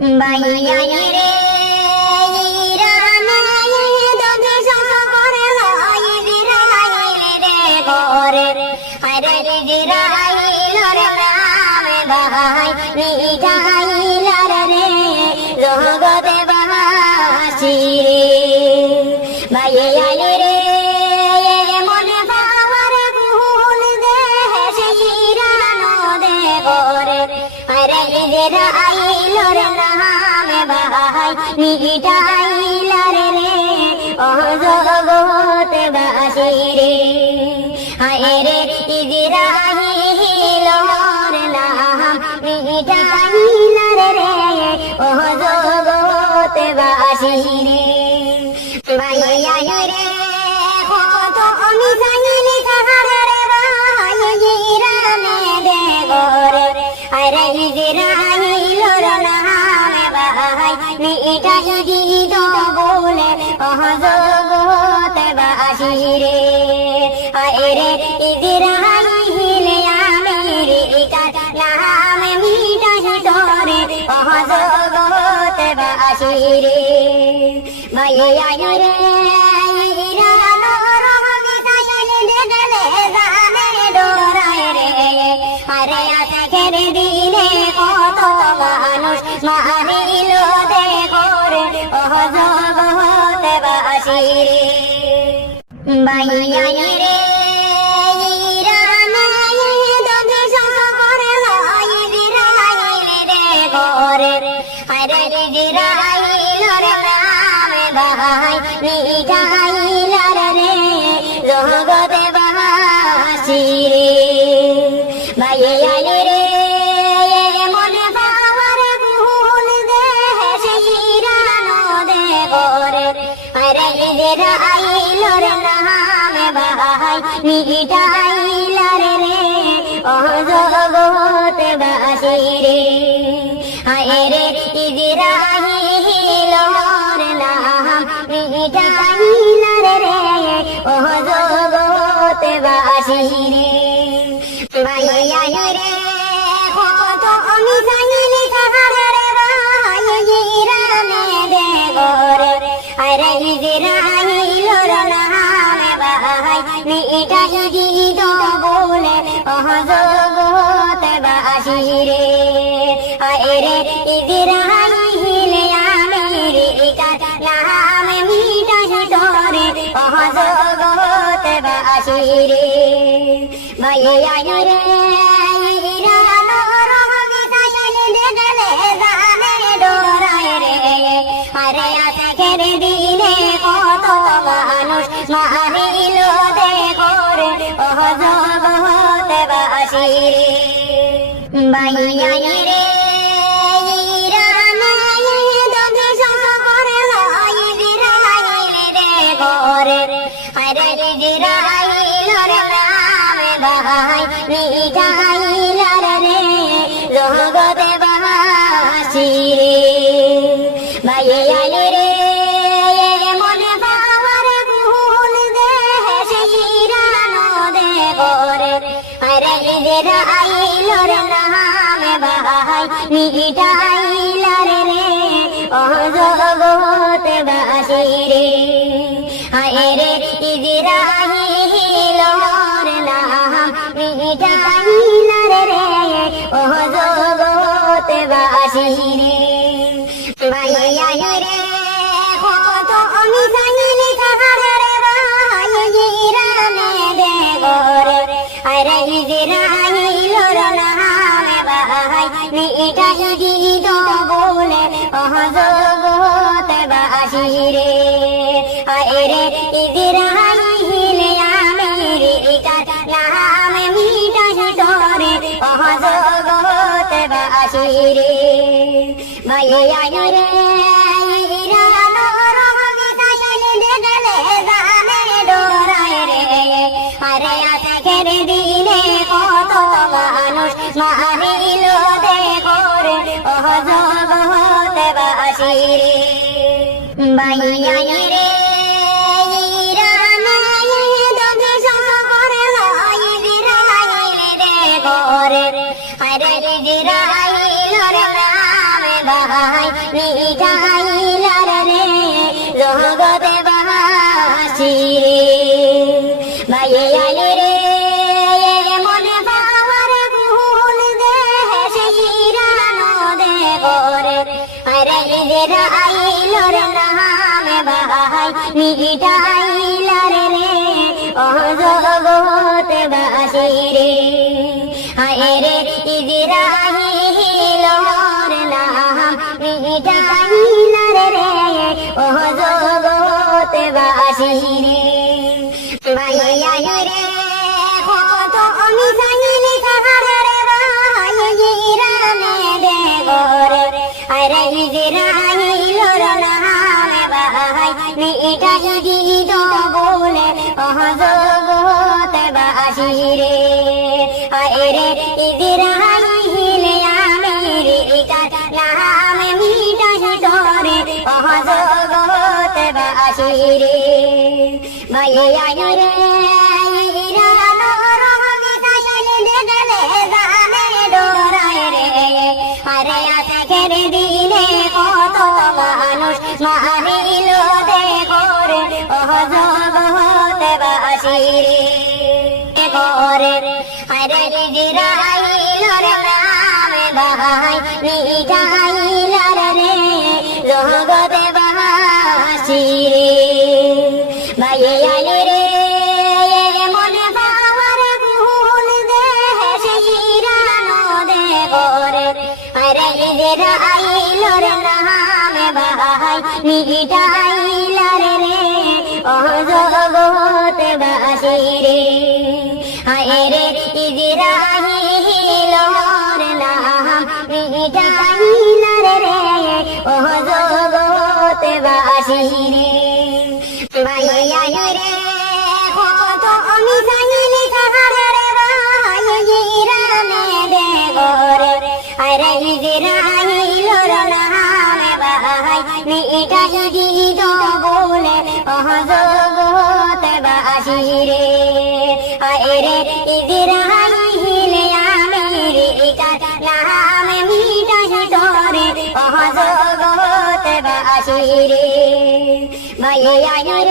বাইয়া রে জগতে বাসি রে বাইয়া রে মনে পাওয়ার ভুল দেশে শিরানো দে করে আরে যে আইল রে নামে ভাই মিটাইল রে ও জগতে বাসি রে হায় রে ইজরাইল রে নাম মিটাইল রে ও জগতে বাসি রে বাইয়া রে কত আমি জানি কাহারে ভাই জিরানে দে করে আরে ইজরাইল রে নামে ভাই মিটাই দিত বলে ও জগতে বাসি রে আরে ইজরাইল আমেরিকা নামে মিটাই তোরে ও জগতে বাসি রে বাইয়া রে দিনে কত মানুষ মারিল দে করে ও জগতে বাসি রে বাইয়া রে মিটাইল রে জগতে বাসি রে বাইয়া রে মনে পাওয়ার ভুল দেশে শিরানো দে করে আরে যে আইল রে নামে ভাই মিটাইল রে ও জগতে বাসি রে হায় রে ইজরাইল রে নাম মিটাইল রে ও জগতে বাসি রে বাইয়া রে কত আমি জানি কাহারে ভাই জিরানে দে করে আরে ইজরাইল রে নামে ভাই মিটাই দিত বলে ও জগতে বাসি রে আরে ইজরাইল আমেরিকা নামে মিটাই তোরে ও জগতে বাসি রে বাইয়া রে দিনে কত মানুষ মারিল দে করে ও জগতে বাসি রে বাইয়া রে মিটাইল রে জগতে বাসি রে বাইয়া রে মনে পাওয়ার ভুল দেশে শিরানো দে করে আরে যে আইল রে নামে ভাই মিটাইল রে ও জগতে বাসি রে হায় রে ইজরাইল রে নাম মিটাইল রে ও জগতে বাসি রে বাইয়া রে কত আমি জানি কাহারে ভাই জিরানে দে করে আরে ইজরাইল রে নামে ভাই মিটাই দিত বলে ও জগতে বাসি রে আরে ইজরাইল আমেরিকা নামে মিটাই তোরে ও জগতে বাসি রে বাইয়া রে দিনে কত মানুষ মারিল দে করে ও জগতে বাসি রে বাইয়া রে করে আরে ইজরাইল রে নামে ভাই বাহাই মিটাইলার রে জগতে বাসি রে ভাইয়ালি রে মনে পাওয়ার ভুল দেশ শিরানো দে করে আরে ঈদের আইলোর নামে বাহাই মিটাইলার রে ও জগতে বাসি রে হায় রে ঈদের আইলোর নাম মিটাইলার রে ও জগতে বাসি রে ভাইয়া রে কত আমি জানি কাহারে ভাই রামে দে গোরে আরে ঈদের আইলোর নামে ভাই মিটাই দিত বলে ও জগতে বাসি রে আরে ঈদের আইলে আমি রে ইটার নামে মিটাই তোরে ও জগতে বাসি রে ভাইয়া রে ইরানো রঙে তাইলে দেখলে জানে ডোরায় রে আরে আজকের দিনে কত মানুষ মারিল দে করে ও জগতে বাসি রে করে আরে জিরাইলর নামে ভাই মিটাইলার রে জগতে বাসি রে ভাইয়ালি রে মনে পাওয়ার ভুল দেশ শিরানো দে করে আরে ঈদের আইলোর নামে ভাই মিটাইলার রে ও জগতে বাসি রে হায় রে ঈদের আইলোর নাম মিটাইলার রে ও জগতে বাসি রে ভাইয়া রে কত আমি জানি কাহারে ভাই রামে দে গোরে আরে ঈদের আইলোর নামে ভাই মিটাই দিত বলে ও জগতে বাসি রে আরে ঈদের আইলে আমি রে ইটার নামে মিটাই তোরে ও জগতে বাসি রে ভাইয়া